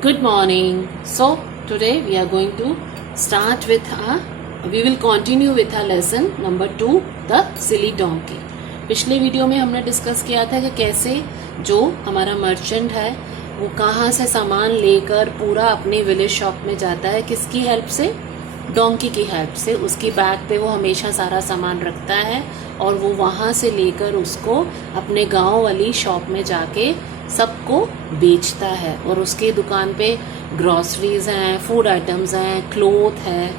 Good morning. So today we are going to start with we will continue with our lesson number 2, the silly donkey. पिछले video में हमने discuss किया था कि कैसे जो हमारा मर्चेंट है वो कहाँ से सामान लेकर पूरा अपने विलेज शॉप में जाता है, किसकी हेल्प से? डोंकी की हेल्प से। उसकी बैग पे वो हमेशा सारा सामान रखता है और वो वहाँ से लेकर उसको अपने गांव वाली शॉप में जाके सबको बेचता है। और उसकी दुकान पे ग्रॉसरीज हैं, फूड आइटम्स हैं, क्लोथ है।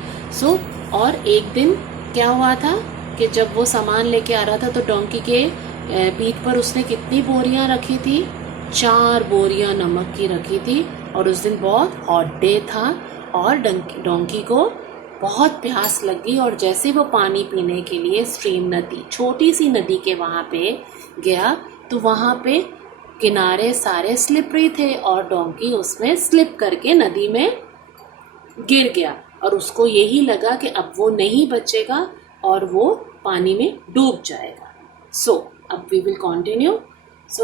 और एक दिन क्या हुआ था कि जब वो सामान लेके आ रहा था तो डोंकी के पीठ पर उसने कितनी बोरियां रखी थी? 4 बोरियां नमक की रखी थी। और उस दिन बहुत हॉट डे था और डोंकी को बहुत प्यास लगी और जैसे वो पानी पीने के लिए स्ट्रीम नदी, छोटी सी नदी के वहाँ पे गया तो वहाँ पे किनारे सारे स्लिपरी थे और डोंकी उसमें स्लिप करके नदी में गिर गया। और उसको यही लगा कि अब वो नहीं बचेगा और वो पानी में डूब जाएगा। अब we will continue.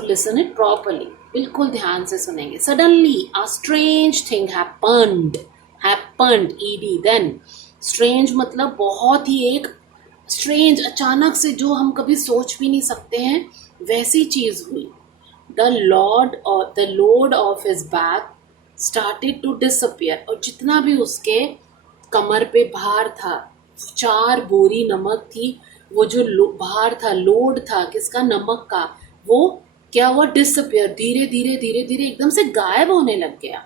Listen it properly, बिल्कुल ध्यान से सुनेंगे। Suddenly a strange thing happened ईडी। देन स्ट्रेंज मतलब बहुत ही एक स्ट्रेंज, अचानक से जो हम कभी सोच भी नहीं सकते हैं वैसी चीज हुई। The load of his bag started to disappear. और जितना भी उसके कमर पे भार था, 4 बोरी नमक थी, वो जो भार था, लोड था किसका? नमक का। वो क्या हुआ? डिसअपियर, धीरे धीरे एकदम से गायब होने लग गया।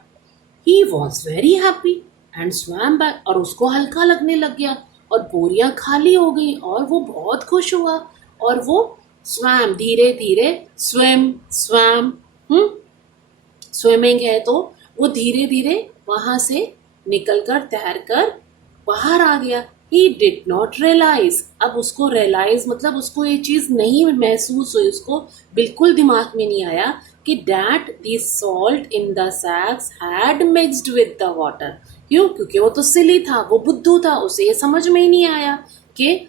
He was very happy and swam back। और उसको हल्का लगने लग गया और बोरियां खाली हो गई और वो बहुत खुश हुआ। और वो स्वैम, धीरे धीरे स्वैम स्विमिंग है तो वो धीरे धीरे वहां से निकलकर तैरकर बाहर आ गया। He did not realize। अब उसको रियलाइज मतलब उसको ये चीज नहीं महसूस हुई, उसको बिल्कुल दिमाग में नहीं आया कि that the salt in the sacks had mixed with the water। क्यों? क्योंकि वो तो सिली था, वो बुद्धू था, उसे ये समझ में ही नहीं आया कि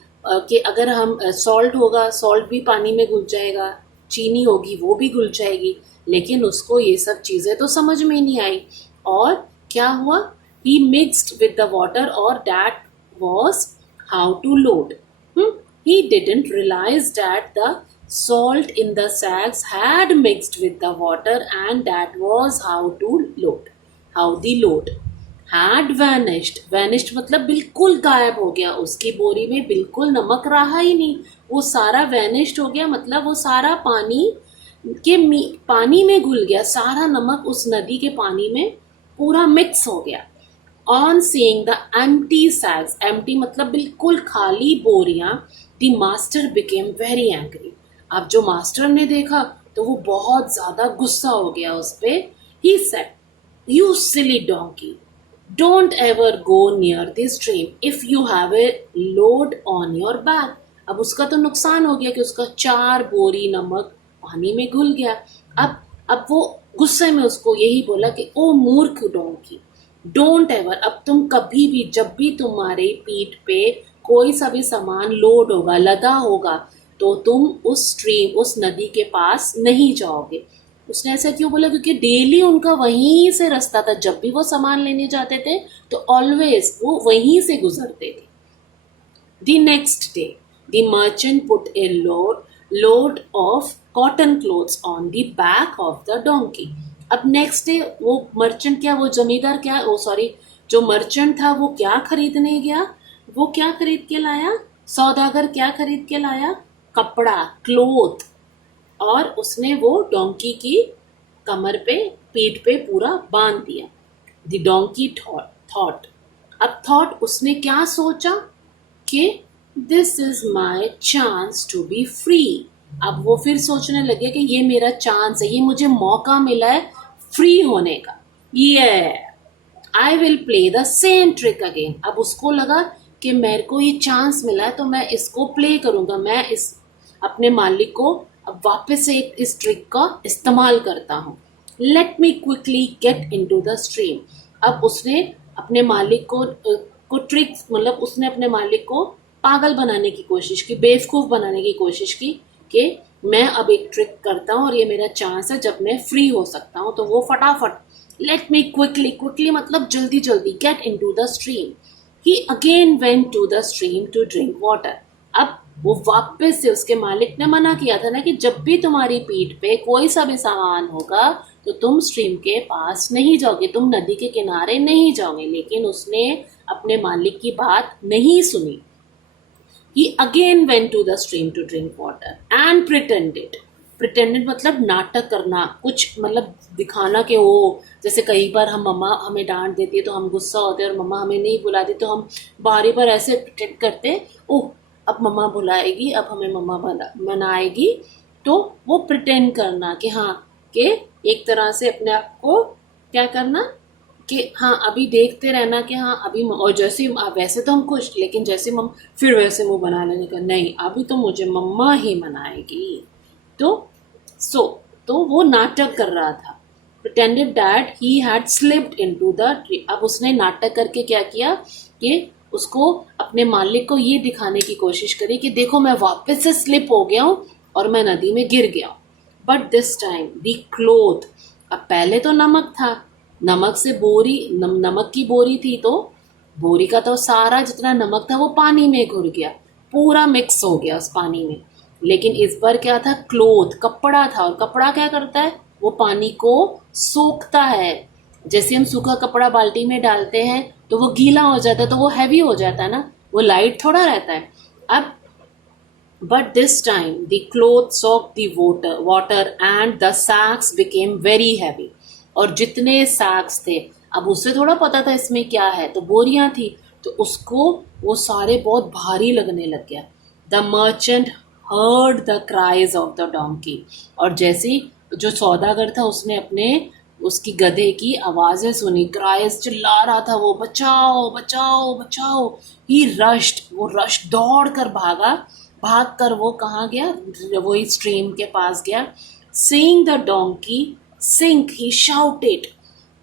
अगर हम सॉल्ट होगा, सॉल्ट भी पानी में घुल जाएगा, चीनी होगी वो भी घुल जाएगी। लेकिन उसको ये सब चीजें तो समझ में ही नहीं आई। और क्या हुआ? He mixed with the water, और that was how to load। He didn't realize that the salt in the sacks had mixed with the water, and that was how the load had vanished मतलब बिल्कुल गायब हो गया। उसकी बोरी में बिल्कुल नमक रहा ही नहीं, वो सारा vanished हो गया। मतलब वो सारा पानी में घुल गया, सारा नमक उस नदी के पानी में पूरा मिक्स हो गया। On seeing the empty sacks, empty मतलब बिल्कुल खाली बोरियां, the master became very angry। अब जो मास्टर ने देखा तो वो बहुत ज्यादा गुस्सा हो गया उस पे। He said, "You silly donkey, don't ever go near this stream if you have a load on your back।" अब उसका तो नुकसान हो गया कि उसका 4 बोरी नमक पानी में घुल गया। अब वो गुस्से में उसको यही बोला कि ओ मूर्ख डोंकी, डोंट एवर, अब तुम कभी भी, जब भी तुम्हारे पीठ पे कोई सा भी सामान लोड होगा, लदा होगा, तो तुम उस नदी के पास नहीं जाओगे। उसने ऐसा क्यों बोला? क्योंकि डेली उनका वहीं से रास्ता था, जब भी वो सामान लेने जाते थे तो ऑलवेज वो वहीं से गुजरते थे। The next day, the merchant put a load of cotton clothes on the back of the donkey। अब नेक्स्ट डे वो मर्चेंट वो जमींदार जो मर्चेंट था वो क्या खरीदने गया? वो क्या खरीद के लाया? सौदागर क्या खरीद के लाया? कपड़ा, क्लोथ। और उसने वो डोंकी की कमर पे, पीठ पे पूरा बांध दिया। द डोंकी थॉट उसने क्या सोचा कि this is my chance to be free. अब वो फिर सोचने लगे कि ये मेरा चांस है, ये मुझे मौका मिला है फ्री होने का। ये I will play the same trick again. अब उसको लगा कि मेरे को ये चांस मिला है तो मैं इसको प्ले करूंगा, मैं इस अपने मालिक को अब वापस से इस ट्रिक का इस्तेमाल करता हूँ। Let me quickly get into the stream. अब उसने अपने मालिक को ट्रिक मतलब उसने अपने मालिक को पागल बनाने की कोशिश की, बेवकूफ बनाने की कोशिश की कि मैं अब एक ट्रिक करता हूँ और ये मेरा चांस है जब मैं फ्री हो सकता हूँ, तो वो फटाफट लेट मी क्विकली, क्विकली मतलब जल्दी जल्दी, get into the stream. He again went to the stream to drink water. अब वो वापस से, उसके मालिक ने मना किया था ना कि जब भी तुम्हारी पीठ पे कोई सा भी सामान होगा तो तुम स्ट्रीम के पास नहीं जाओगे, तुम नदी के किनारे नहीं जाओगे, लेकिन उसने अपने मालिक की बात नहीं सुनी। He again went to the stream to drink water and pretended. Pretended मतलब नाटक करना, कुछ मतलब दिखाना कि वो, जैसे कई बार हम मम्मा हमें डांट देती है तो हम गुस्सा होते हैं और मम्मा हमें नहीं बुलाती तो हम बारी बार ऐसे प्रिटेंड करते हैं, ओह अब मम्मा बुलाएगी, अब हमें मम्मा मनाएगी। तो वो प्रिटेंड करना कि हाँ, कि एक तरह से अपने आप को क्या करना कि हाँ अभी देखते रहना कि हाँ अभी, और जैसे वैसे तो हम खुश, लेकिन जैसे मम फिर वैसे मुंह बना लेने का, नहीं अभी तो मुझे मम्मा ही मनाएगी। तो तो वो नाटक कर रहा था। Pretended that he had slipped into the tree. अब उसने नाटक करके क्या किया कि उसको, अपने मालिक को ये दिखाने की कोशिश करी कि देखो मैं वापस से स्लिप हो गया हूँ और मैं नदी में गिर गया हूँ। But this time the cloth, अब पहले तो नमक था, नमक से बोरी, नमक की बोरी थी, तो बोरी का तो सारा जितना नमक था वो पानी में घुल गया, पूरा मिक्स हो गया उस पानी में। लेकिन इस बार क्या था, क्लोथ, कपड़ा था, और कपड़ा क्या करता है, वो पानी को सोखता है। जैसे हम सूखा कपड़ा बाल्टी में डालते हैं तो वो गीला हो जाता है, तो वो हैवी हो जाता है ना, वो लाइट थोड़ा रहता है। अब but this time the clothes soaked the water and the sacks became very heavy। और जितने सैक्स थे, अब उसे थोड़ा पता था इसमें क्या है, तो बोरियां थी, तो उसको वो सारे बहुत भारी लगने लग गया। The merchant heard the cries of the donkey. और जैसे जो सौदागर था उसने अपने उसकी गधे की आवाजें सुनी, क्राइज चिल्ला रहा था वो, बचाओ बचाओ बचाओ। ही रश्ड, वो रश दौड़ कर भागा, भाग कर वो कहाँ गया, वही स्ट्रीम के पास गया। Seeing the donkey sink he shouted.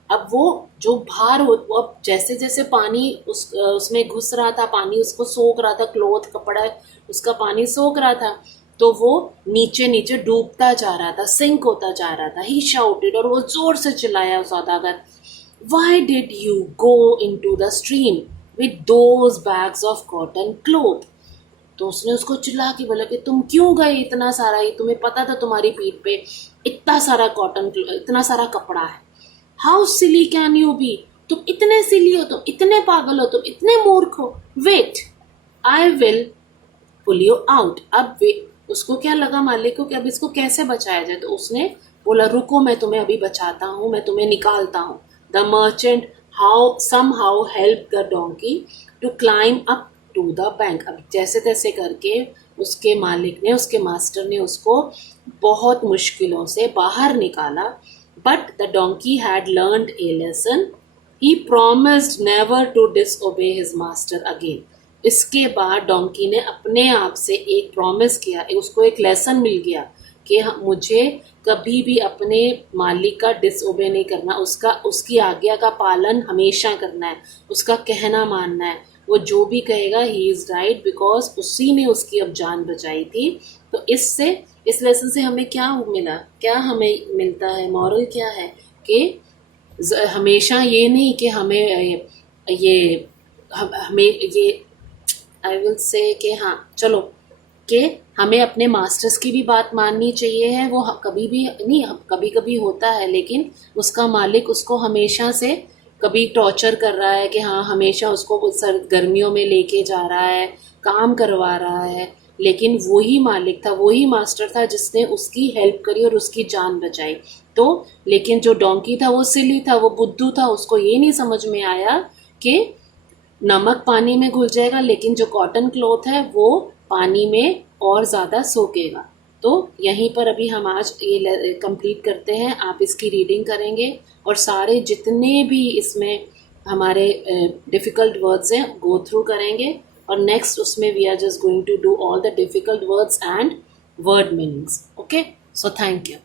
अब वो जो भार हो, वो अब जैसे जैसे पानी उसमें घुस रहा था, पानी उसको सोख रहा था, क्लोथ कपड़ा उसका पानी सोख रहा था, तो वो नीचे नीचे डूबता जा रहा था, सिंक होता जा रहा था। ही शाउटेड, और वो जोर से चिल्लाया सौदागर, why did you go into the stream with those bags of cotton cloth. तो उसने उसको चिल्ला के बोला कि तुम क्यों गए इतना सारा, ये तुम्हें पता था तुम्हारी पीठ पे इतना सारा कॉटन, इतना सारा कपड़ा है। How silly can you be, तुम इतने सिली हो, तुम इतने पागल हो, तुम इतने मूर्ख हो। Wait, I will pull you out. अब उसको क्या लगा मालिक को कि अब इसको कैसे बचाया जाए, तो उसने बोला रुको मैं तुम्हें अभी बचाता हूँ, मैं तुम्हें निकालता हूँ। The merchant somehow helped the donkey to climb up to the bank। अब जैसे तैसे करके उसके मालिक ने, उसके मास्टर ने उसको बहुत मुश्किलों से बाहर निकाला। But the donkey had learned a lesson. He promised never to disobey his master again. इसके बाद डोंकी ने अपने आप से एक प्रॉमिस किया, उसको एक लेसन मिल गया कि मुझे कभी भी अपने मालिक का डिसओबे नहीं करना, उसकी आज्ञा का पालन हमेशा करना है, उसका कहना मानना है। वो जो भी कहेगा ही इज़ राइट, बिकॉज उसी ने उसकी अब जान बचाई थी। तो इस लेसन से हमें क्या मिला, क्या हमें मिलता है, मॉरल क्या है कि हमेशा ये नहीं कि हमें ये आई विल से कि हाँ चलो कि हमें अपने मास्टर्स की भी बात माननी चाहिए है। वो कभी भी नहीं, कभी कभी होता है, लेकिन उसका मालिक उसको हमेशा से कभी टॉर्चर कर रहा है कि हाँ हमेशा उसको गर्मियों में लेके जा रहा है, काम करवा रहा है, लेकिन वही मालिक था, वही मास्टर था जिसने उसकी हेल्प करी और उसकी जान बचाई। तो लेकिन जो डोंकी था वो सिली था, वो बुद्धू था, उसको ये नहीं समझ में आया कि नमक पानी में घुल जाएगा, लेकिन जो कॉटन क्लॉथ है वो पानी में और ज़्यादा सोखेगा। तो यहीं पर अभी हम आज ये कंप्लीट करते हैं। आप इसकी रीडिंग करेंगे और सारे जितने भी इसमें हमारे डिफ़िकल्ट वर्ड्स हैं गो थ्रू करेंगे, और नेक्स्ट उसमें we are just going to do all the difficult words and word meanings. Okay, so thank you.